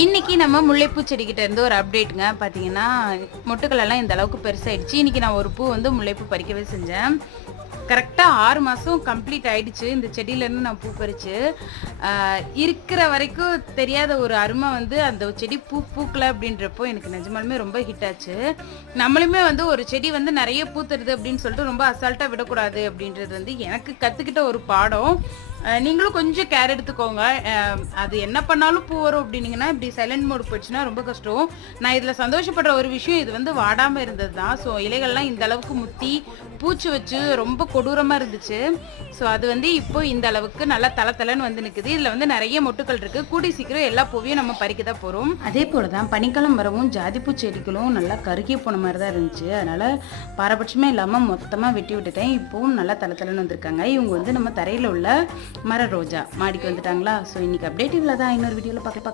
இன்னைக்கு நம்ம முல்லைப்பூ செடிக்கிட்ட இருந்து ஒரு அப்டேட்டுங்க. பார்த்தீங்கன்னா, மொட்டுக்கள் எல்லாம் இந்த அளவுக்கு பெருசாயிடுச்சு. இன்னைக்கு நான் ஒரு பூ வந்து முல்லைப்பூ பறிக்கவே செஞ்சேன். கரெக்டா 6 மாசம் கம்ப்ளீட் ஆயிடுச்சு. இந்த செடியிலேருந்து நான் பூ பறிச்சு. இருக்கிற வரைக்கும் தெரியாத ஒரு அருமை வந்து அந்த செடி பூ பூக்கல அப்படின்றப்போ எனக்கு நிஜமாலுமே ரொம்ப ஹிட் ஆச்சு. நம்மளுமே வந்து ஒரு செடி வந்து நெறைய பூத்துருது அப்படின்னு சொல்லிட்டு ரொம்ப அசால்ட்டா விடக்கூடாது அப்படின்றது வந்து எனக்கு கத்துக்கிட்ட ஒரு பாடம். நீங்களும் கொஞ்சம் கேர் எடுத்துக்கோங்க. அது என்ன பண்ணாலும் பூ வரும் அப்படின்னீங்கன்னா, இப்படி சைலண்ட் மோட் போயிடுச்சுன்னா ரொம்ப கஷ்டம். நான் இதில சந்தோஷப்படுற ஒரு விஷயம், இது வந்து வாடாம இருந்தது தான். ஸோ இலைகள்லாம் இந்த அளவுக்கு முத்தி, பூச்சி வச்சு ரொம்ப கொடூரமா இருந்துச்சு. ஸோ அது வந்து இப்போ இந்த அளவுக்கு நல்லா தளன்னு வந்து நிக்குது. இதில வந்து நெறைய மொட்டுக்கள் இருக்கு. கூடிய சீக்கிரம் எல்லா பூவையும் நம்ம பறிக்க தான் போறோம். அதே போல தான் பனிக்காலம் வரவும் ஜாதிப்பூ செடிகளும் நல்லா கருகி போன மாரி தான் இருந்துச்சு. அதனால பாரபட்சமே இல்லாம மொத்தமா வெட்டி விட்டுட்டேன். இப்பவும் நல்லா தளன்னு வந்திருக்காங்க. இவங்க வந்து நம்ம தரையில உள்ள மர ரோஜா மாடிக்கு வந்துட்டாங்களா. ஸோ இன்னைக்கு அப்டேட் இவ்வளோ தான். இன்னொரு வீடியோவில் பார்க்கலாம்.